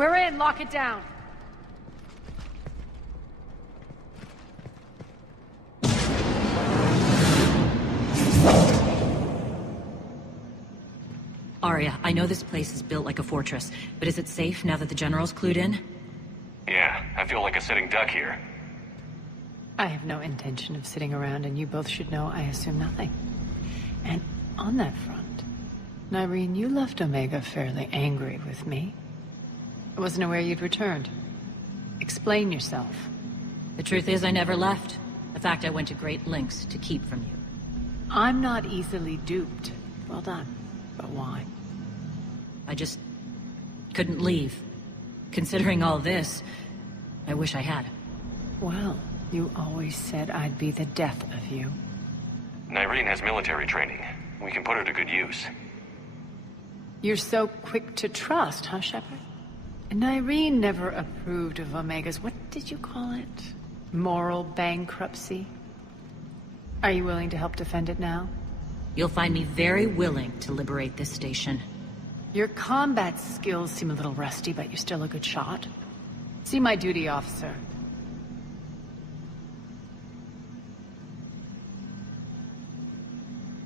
We're in. Lock it down. Arya, I know this place is built like a fortress, but is it safe now that the General's clued in? Yeah, I feel like a sitting duck here. I have no intention of sitting around, and you both should know I assume nothing. And on that front, Nyreen, you left Omega fairly angry with me. I wasn't aware you'd returned. Explain yourself. The truth is, I never left. In fact, I went to great lengths to keep from you. I'm not easily duped. Well done. But why? I just couldn't leave. Considering all this, I wish I had. Well, you always said I'd be the death of you. Nyreen has military training. We can put her to good use. You're so quick to trust, huh, Shepard? Nyreen never approved of Omega's, what did you call it? Moral bankruptcy? Are you willing to help defend it now? You'll find me very willing to liberate this station. Your combat skills seem a little rusty, but you're still a good shot. See my duty officer.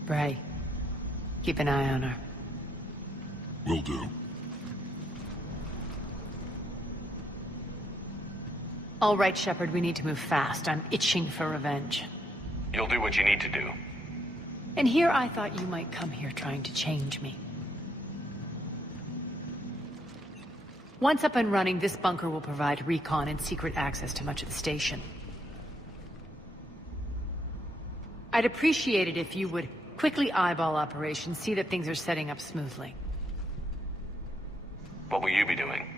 Bray, keep an eye on her. Will do. All right, Shepard, we need to move fast. I'm itching for revenge. You'll do what you need to do. And here I thought you might come here trying to change me. Once up and running, this bunker will provide recon and secret access to much of the station. I'd appreciate it if you would quickly eyeball operations, see that things are setting up smoothly. What will you be doing?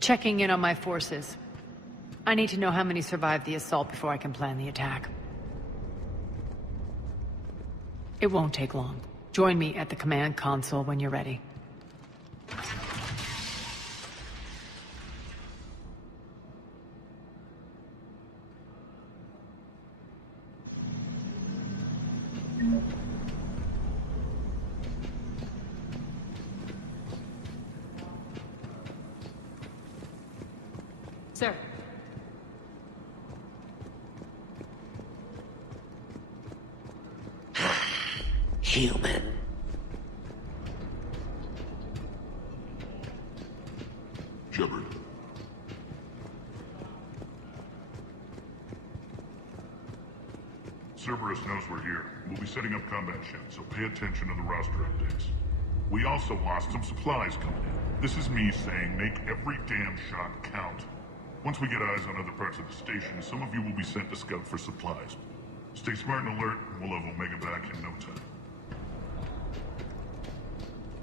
Checking in on my forces. I need to know how many survived the assault before I can plan the attack. It won't take long. Join me at the command console when you're ready. Sir. Human. Shepard. Cerberus knows we're here. We'll be setting up combat ships, so pay attention to the roster updates. We also lost some supplies coming in. This is me saying make every damn shot count. Once we get eyes on other parts of the station, some of you will be sent to scout for supplies. Stay smart and alert, and we'll have Omega back in no time.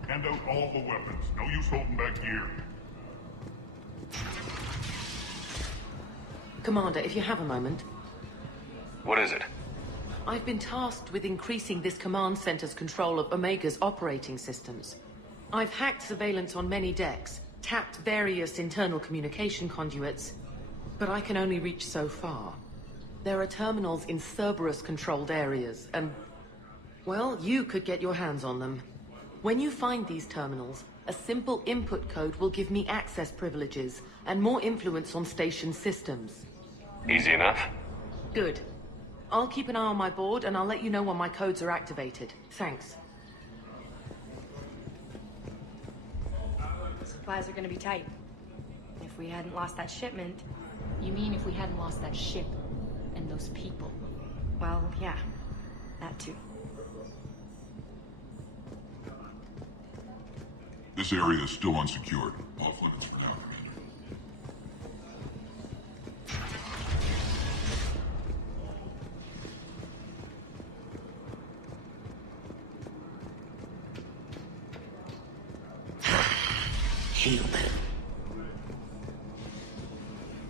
Hand out all the weapons. No use holding back gear. Commander, if you have a moment. What is it? I've been tasked with increasing this command center's control of Omega's operating systems. I've hacked surveillance on many decks, tapped various internal communication conduits, but I can only reach so far. There are terminals in Cerberus-controlled areas, and, well, you could get your hands on them. When you find these terminals, a simple input code will give me access privileges and more influence on station systems. Easy enough. Good. I'll keep an eye on my board, and I'll let you know when my codes are activated. Thanks. Supplies are gonna be tight. If we hadn't lost that shipment... You mean if we hadn't lost that ship and those people? Well, yeah. That too. This area is still unsecured. Off limits for now. Human.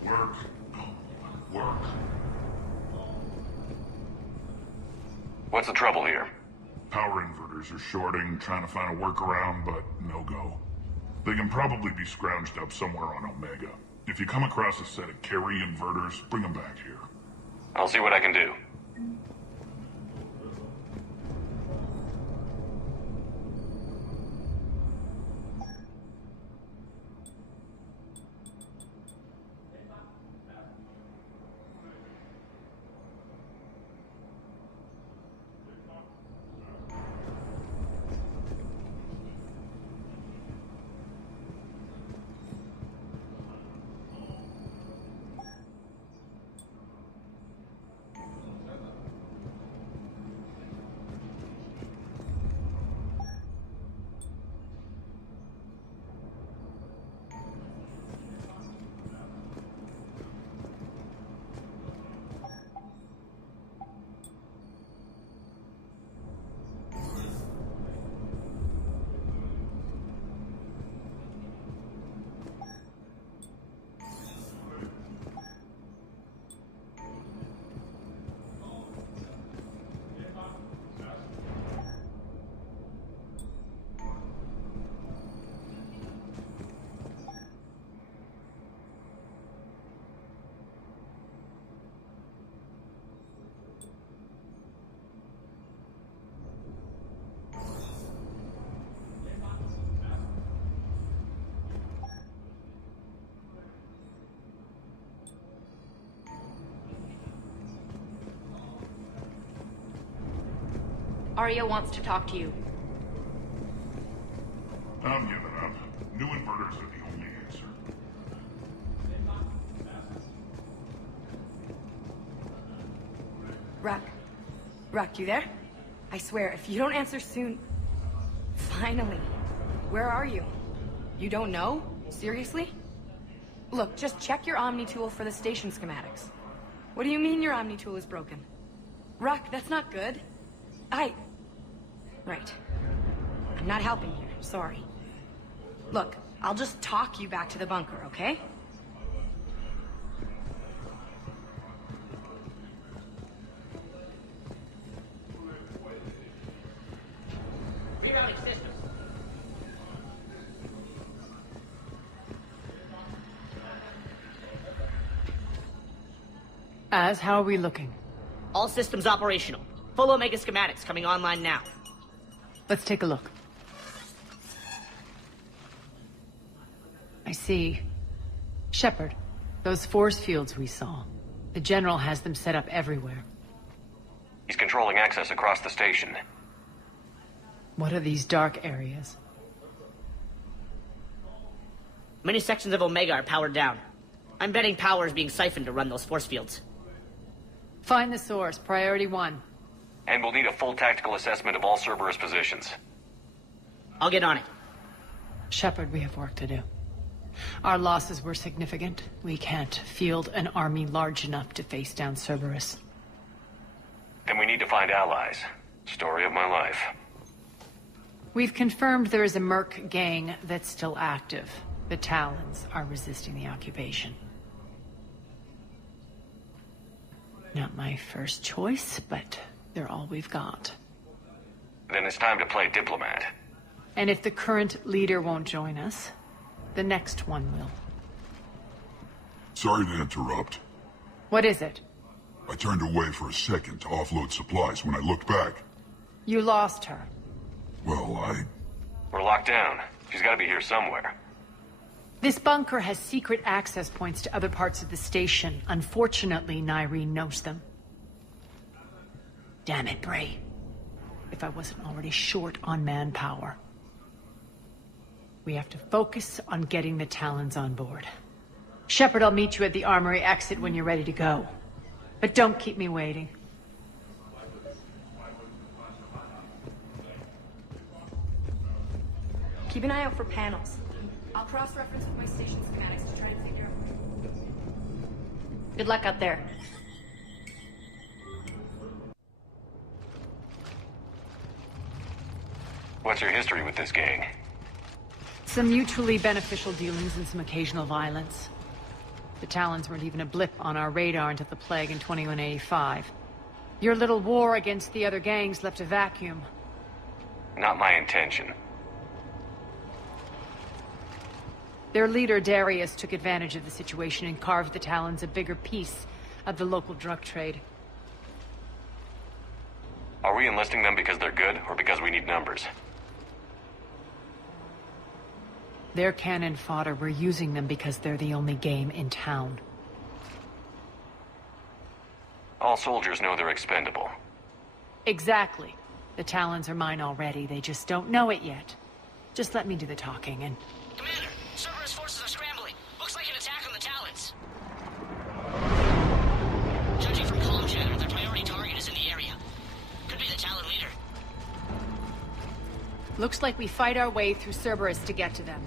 Work. Work. What's the trouble here? Power inverters are shorting, trying to find a workaround, but no go. They can probably be scrounged up somewhere on Omega. If you come across a set of carry inverters, bring them back here. I'll see what I can do. Arya wants to talk to you. I'm giving up. New inverters are the only answer. Ruck, you there? I swear, if you don't answer soon... Finally. Where are you? You don't know? Seriously? Look, just check your Omni tool for the station schematics. What do you mean your Omni tool is broken? Ruck, that's not good. Right. I'm not helping here, sorry. Look, I'll just talk you back to the bunker, okay? Rerouting systems. How are we looking? All systems operational. Full Omega schematics coming online now. Let's take a look. I see. Shepard, those force fields we saw. The General has them set up everywhere. He's controlling access across the station. What are these dark areas? Many sections of Omega are powered down. I'm betting power is being siphoned to run those force fields. Find the source, priority 1. And we'll need a full tactical assessment of all Cerberus positions. I'll get on it. Shepard, we have work to do. Our losses were significant. We can't field an army large enough to face down Cerberus. Then we need to find allies. Story of my life. We've confirmed there is a Merc gang that's still active. The Talons are resisting the occupation. Not my first choice, but they're all we've got. Then it's time to play diplomat. And if the current leader won't join us, the next one will. Sorry to interrupt. What is it? I turned away for a second to offload supplies. When I looked back, You lost her. well, We're locked down. She's gotta be here somewhere. This bunker has secret access points to other parts of the station. Unfortunately, Nyreen knows them. Damn it, Bray. If I wasn't already short on manpower. We have to focus on getting the Talons on board. Shepard, I'll meet you at the armory exit when you're ready to go. But don't keep me waiting. Keep an eye out for panels. I'll cross-reference with my station schematics to try to figure out... Good luck out there. What's your history with this gang? Some mutually beneficial dealings and some occasional violence. The Talons weren't even a blip on our radar until the plague in 2185. Your little war against the other gangs left a vacuum. Not my intention. Their leader, Darius, took advantage of the situation and carved the Talons a bigger piece of the local drug trade. Are we enlisting them because they're good, or because we need numbers? They're cannon fodder. We're using them because they're the only game in town. All soldiers know they're expendable. Exactly. The Talons are mine already. They just don't know it yet. Just let me do the talking and... Commander, Cerberus forces are scrambling. Looks like an attack on the Talons. Judging from comm chatter, their priority target is in the area. Could be the Talon leader. Looks like we fight our way through Cerberus to get to them.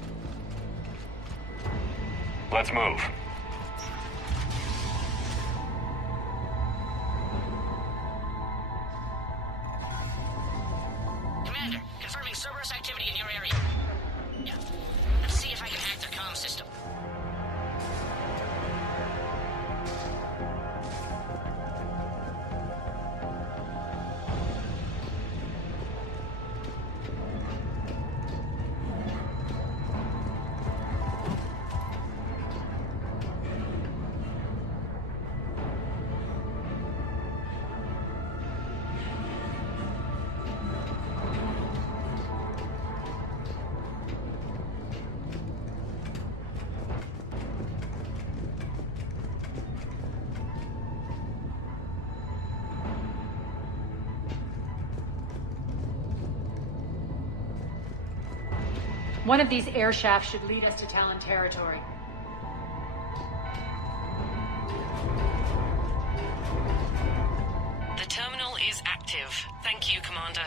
Let's move. Commander, confirming Cerberus activity in your area. Yeah. Let's see if I can hack their comm system. One of these air shafts should lead us to Talon territory. The terminal is active. Thank you, Commander.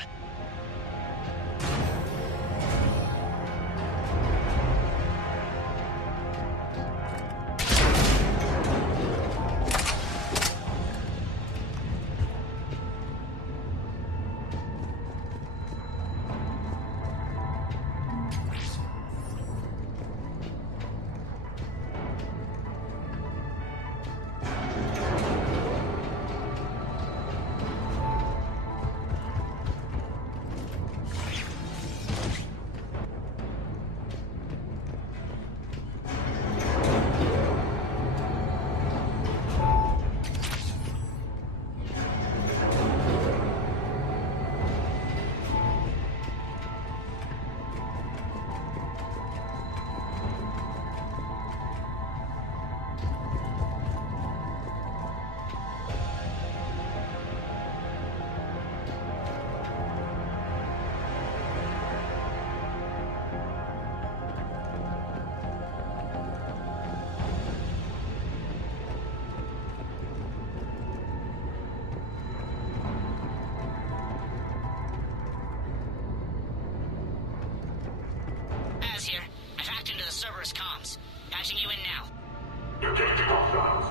Here. I've hacked into the Cerberus comms. Patching you in now. Engaging hostiles.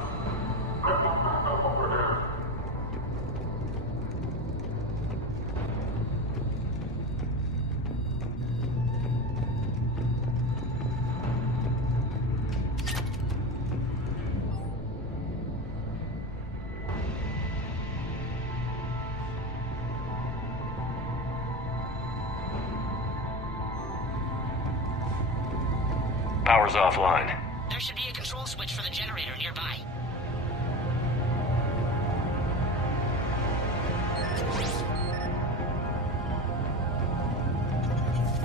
I've got backup over there. Power's offline. There should be a control switch for the generator nearby.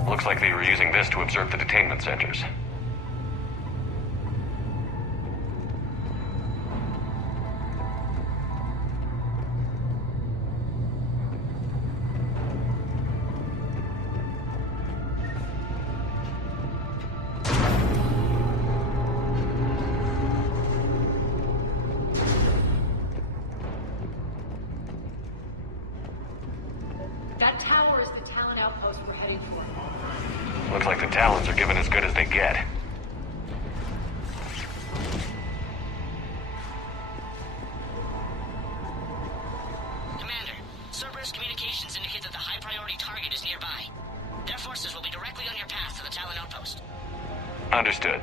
Looks like they were using this to observe the detainment centers. That tower is the Talon outpost we're heading for. Looks like the Talons are giving as good as they get. Commander, Cerberus communications indicate that the high-priority target is nearby. Their forces will be directly on your path to the Talon outpost. Understood.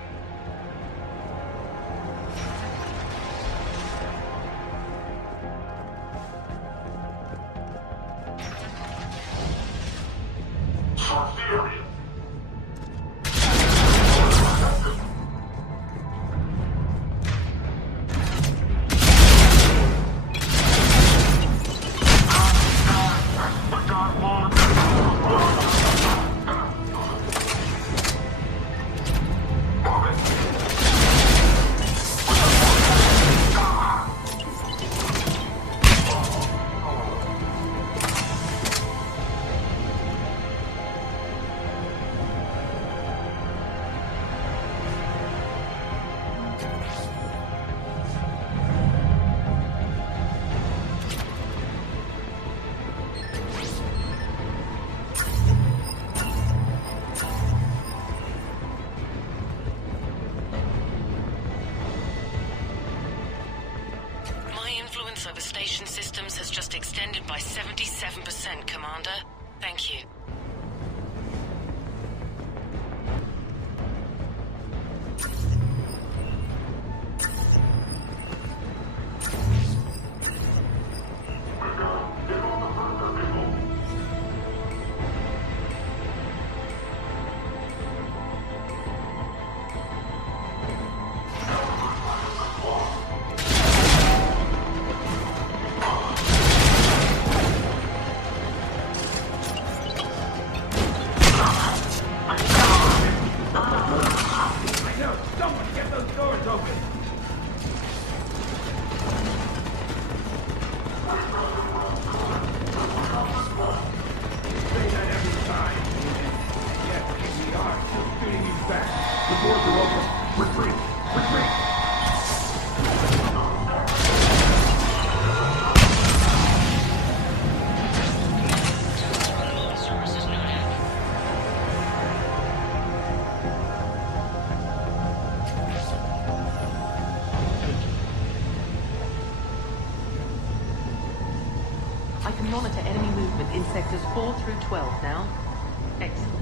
over station systems has just extended by 77%, Commander. Thank you. can monitor enemy movement in sectors 4 through 12 now. Excellent.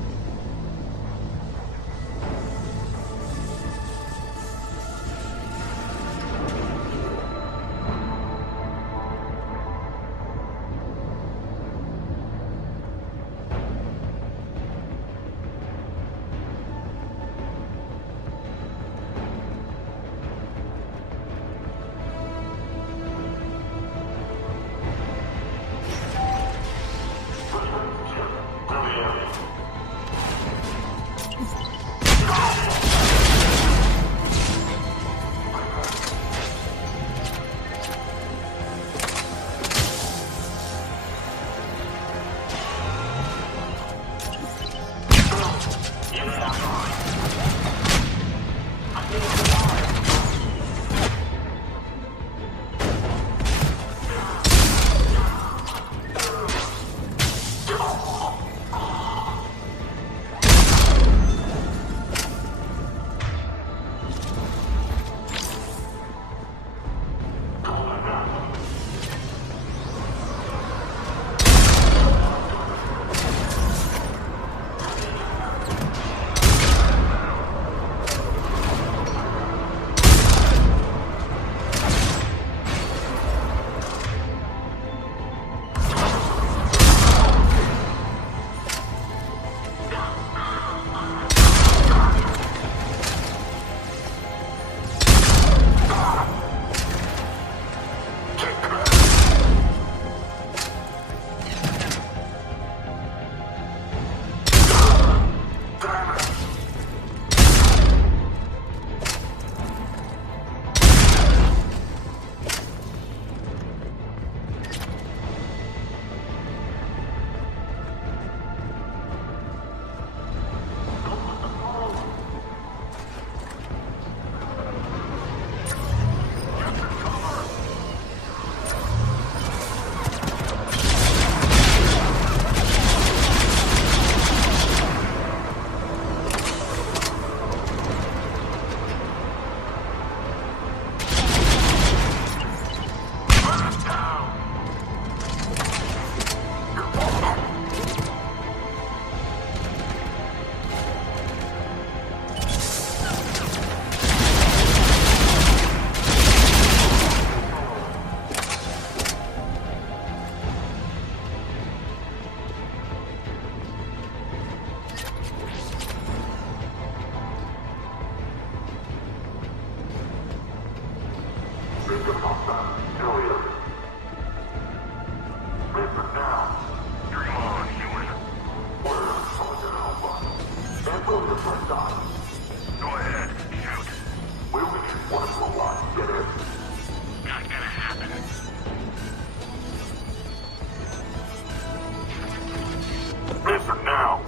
Listen now.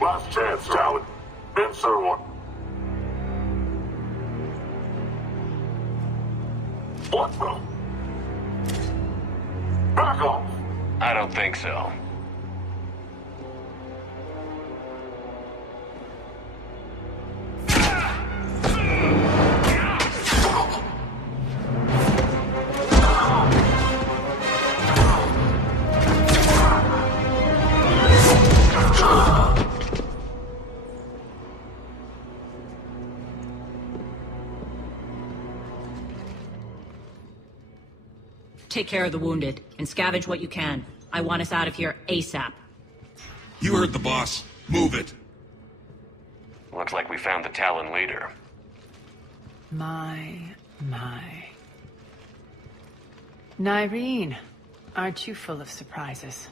Last chance, Talon. Answer one. What the? Back off! I don't think so. Take care of the wounded, and scavenge what you can. I want us out of here ASAP. You heard the boss. Move it. Looks like we found the Talon leader. My. Nyreen, aren't you full of surprises?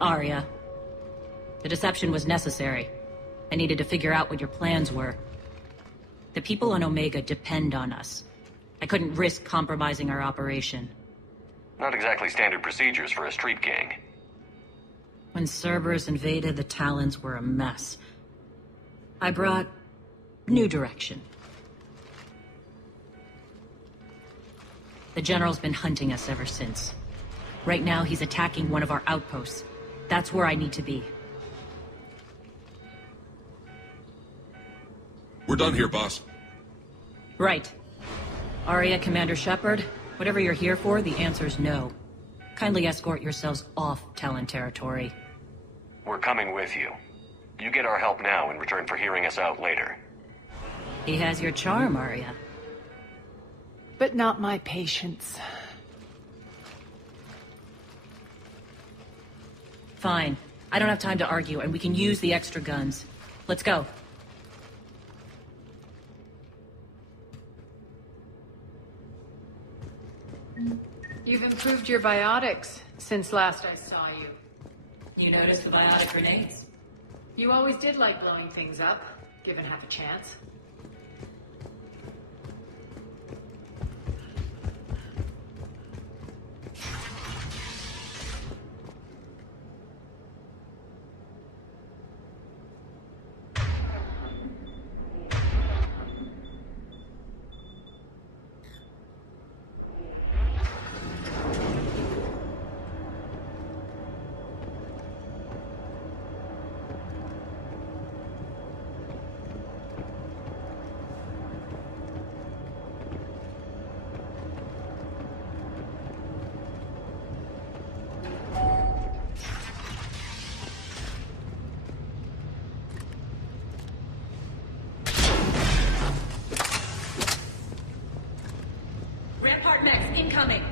Arya. The deception was necessary. I needed to figure out what your plans were. The people on Omega depend on us. I couldn't risk compromising our operation. Not exactly standard procedures for a street gang. When Cerberus invaded, the Talons were a mess. I brought new direction. The General's been hunting us ever since. Right now, he's attacking one of our outposts. That's where I need to be. We're done here, boss. Right. Arya, Commander Shepard, whatever you're here for, the answer's no. Kindly escort yourselves off Talon territory. We're coming with you. You get our help now in return for hearing us out later. He has your charm, Arya. But not my patience. Fine. I don't have time to argue, and we can use the extra guns. Let's go. You've improved your biotics since last I saw you. You noticed the biotic grenades? You always did like blowing things up, given half a chance. Rampart mechs incoming!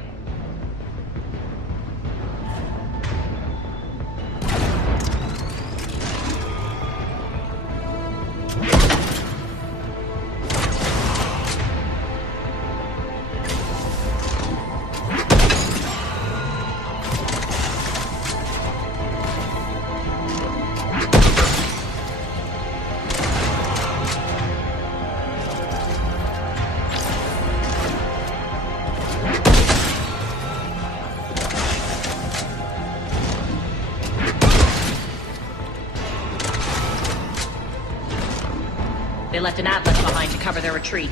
They left an atlas behind to cover their retreat.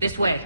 This way.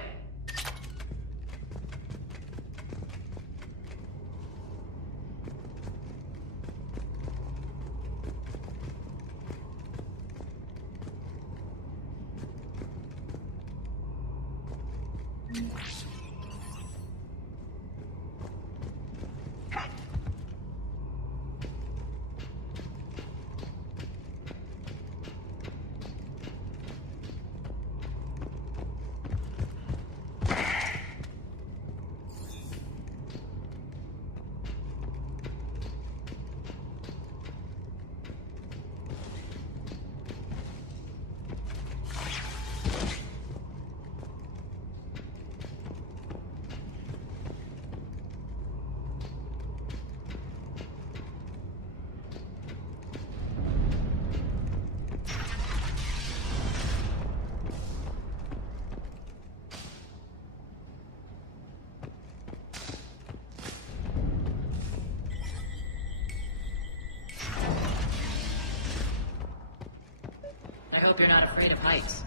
I hope you're not afraid of heights.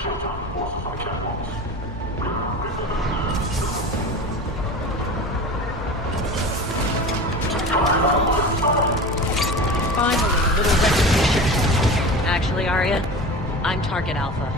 Finally, a little recognition. Actually, Arya, I'm Target Alpha.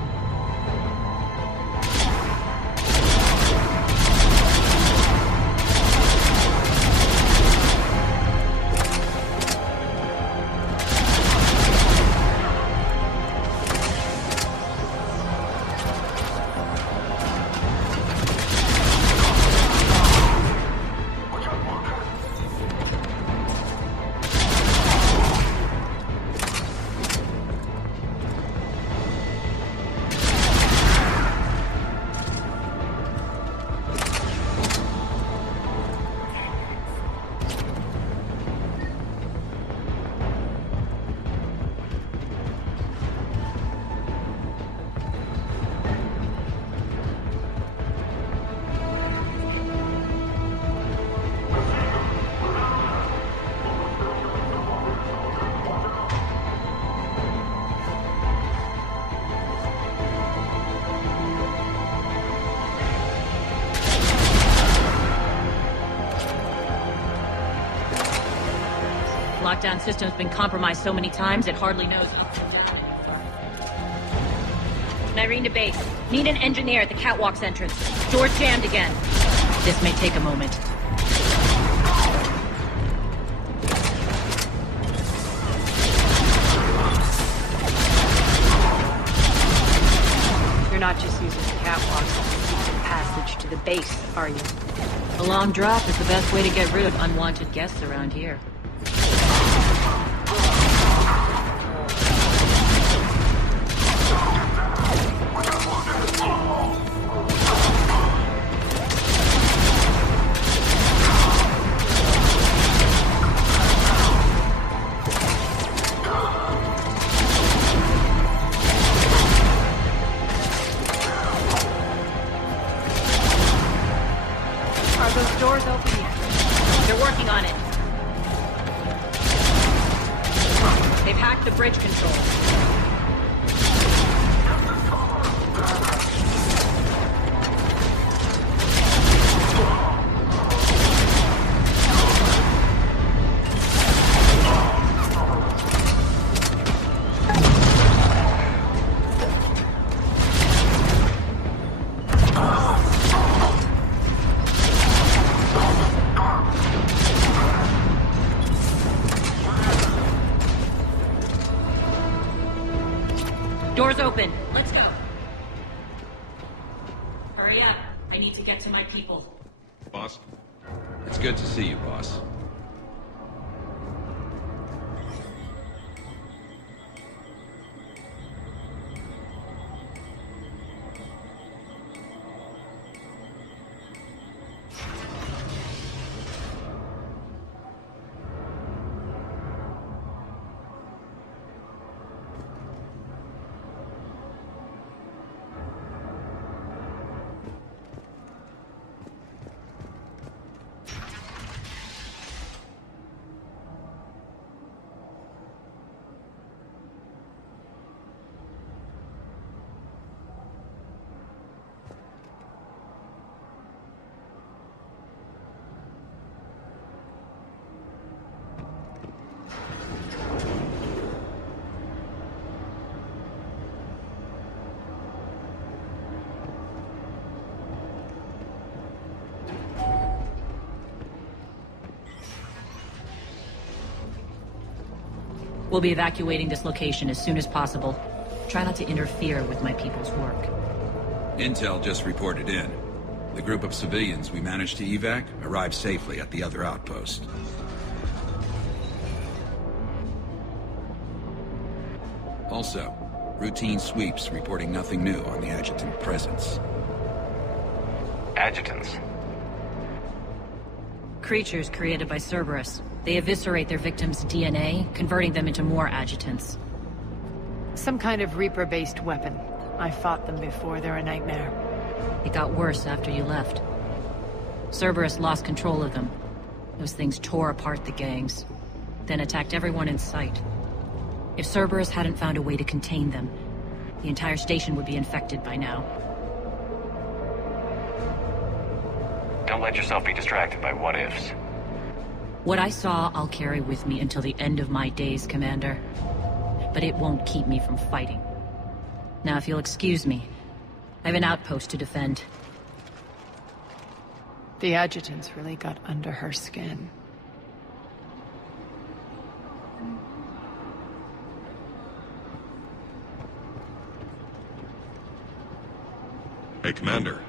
Lockdown system's been compromised so many times it hardly knows up from down anymore. Nyreen to base. Need an engineer at the catwalk's entrance. Door's jammed again. This may take a moment. You're not just using the catwalk as a secret passage to the base, are you? A long drop is the best way to get rid of unwanted guests around here. Are those doors open yet? They're working on it. They've hacked the bridge control. Doors open. Let's go. Hurry up. I need to get to my people. Boss? It's good to see you, boss. We'll be evacuating this location as soon as possible. Try not to interfere with my people's work. Intel just reported in. The group of civilians we managed to evac arrived safely at the other outpost. Also, routine sweeps reporting nothing new on the adjutant presence. Adjutants. Creatures created by Cerberus. They eviscerate their victims' DNA, converting them into more adjutants. Some kind of Reaper-based weapon. I fought them before, they're a nightmare. It got worse after you left. Cerberus lost control of them. Those things tore apart the gangs, then attacked everyone in sight. If Cerberus hadn't found a way to contain them, The entire station would be infected by now. Don't let yourself be distracted by what-ifs. What I saw, I'll carry with me until the end of my days, Commander. But it won't keep me from fighting. Now, if you'll excuse me, I have an outpost to defend. The adjutants really got under her skin. Hey, Commander.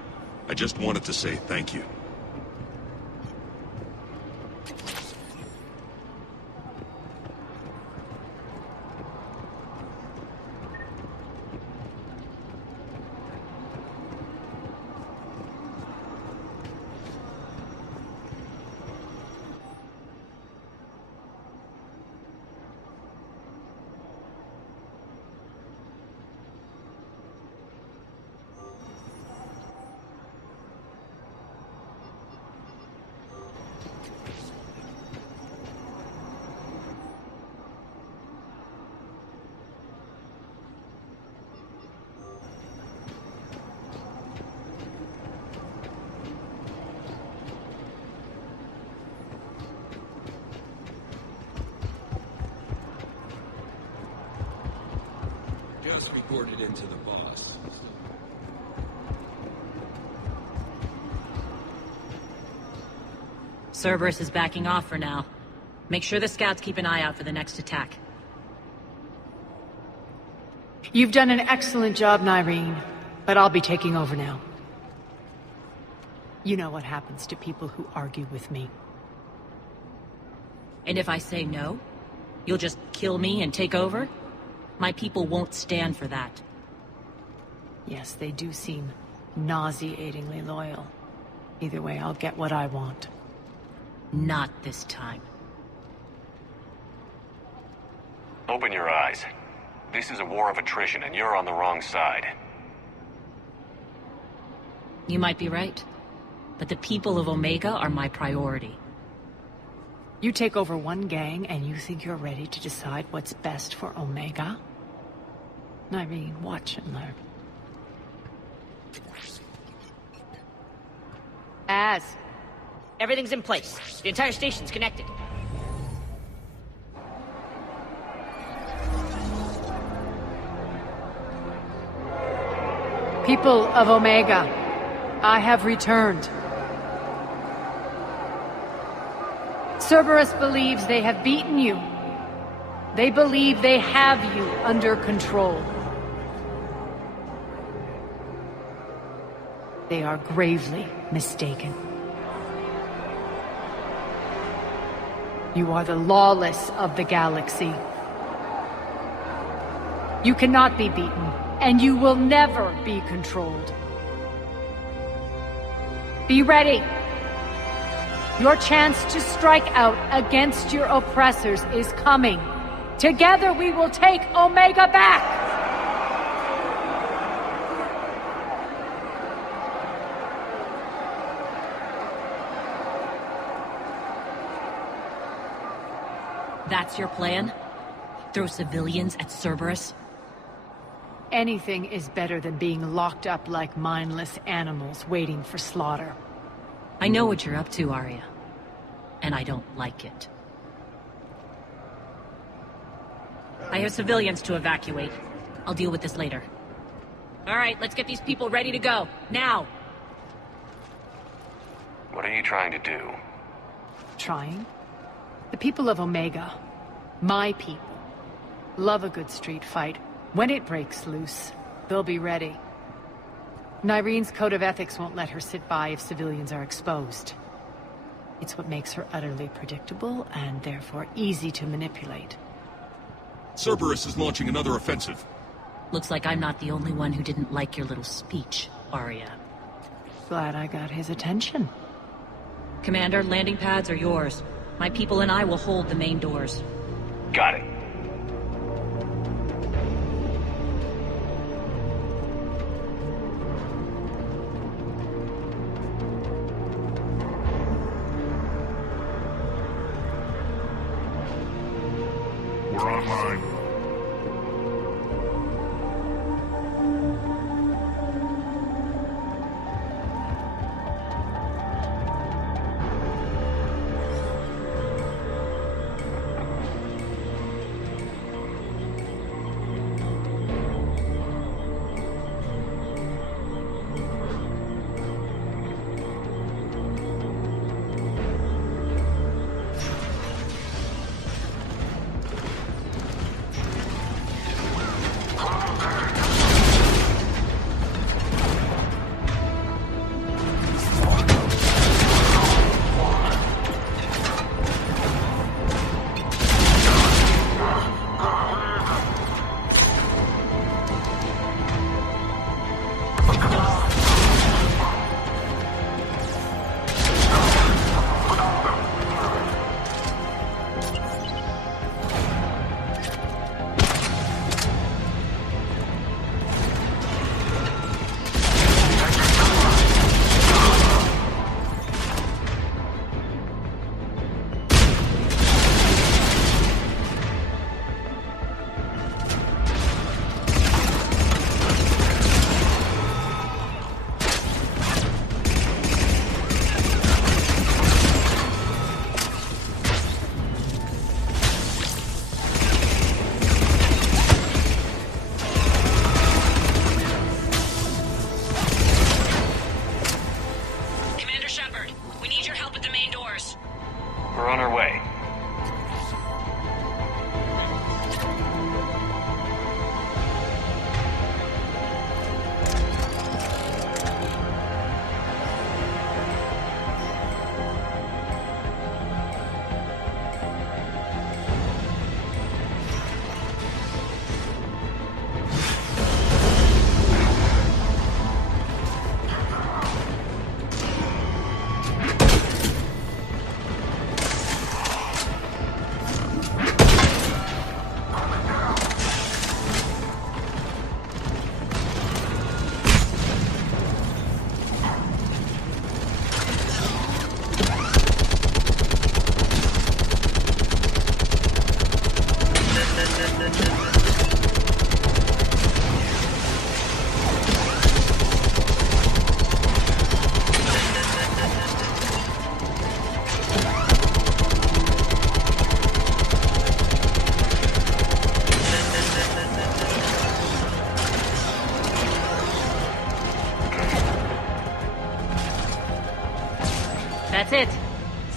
I just wanted to say thank you. Just reported into the boss. Cerberus is backing off for now. Make sure the scouts keep an eye out for the next attack. You've done an excellent job, Nyreen, but I'll be taking over now. You know what happens to people who argue with me. And if I say no, you'll just kill me and take over? My people won't stand for that. Yes, they do seem nauseatingly loyal. Either way, I'll get what I want. Not this time. Open your eyes. This is a war of attrition, and you're on the wrong side. You might be right, but the people of Omega are my priority. You take over one gang, and you think you're ready to decide what's best for Omega? Nyreen, watch and learn. Everything's in place. The entire station's connected. People of Omega, I have returned. Cerberus believes they have beaten you. They believe they have you under control. They are gravely mistaken. You are the lawless of the galaxy. You cannot be beaten, and you will never be controlled. Be ready. Your chance to strike out against your oppressors is coming. Together we will take Omega back! That's your plan? Throw civilians at Cerberus? Anything is better than being locked up like mindless animals waiting for slaughter. I know what you're up to, Arya. And I don't like it. I have civilians to evacuate. I'll deal with this later. All right, let's get these people ready to go. Now! What are you trying to do? Trying? The people of Omega, my people, love a good street fight. When it breaks loose, they'll be ready. Nyreen's code of ethics won't let her sit by if civilians are exposed. It's what makes her utterly predictable and therefore easy to manipulate. Cerberus is launching another offensive. Looks like I'm not the only one who didn't like your little speech, Arya. Glad I got his attention. Commander, landing pads are yours. My people and I will hold the main doors. Got it. We're online.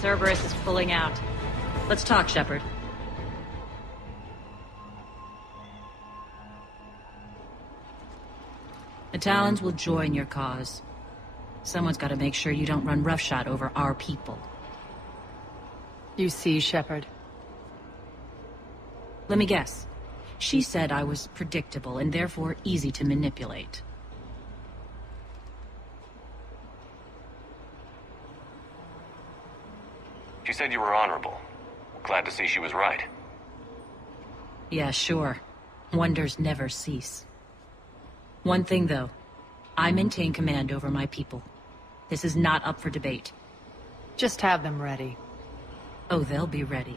Cerberus is pulling out. Let's talk, Shepard. The Talons will join your cause. Someone's got to make sure you don't run roughshod over our people. You see, Shepard? Let me guess. She said I was predictable and therefore easy to manipulate. She said you were honorable. Glad to see she was right. Yeah, sure. Wonders never cease. One thing, though. I maintain command over my people. This is not up for debate. Just have them ready. Oh, they'll be ready.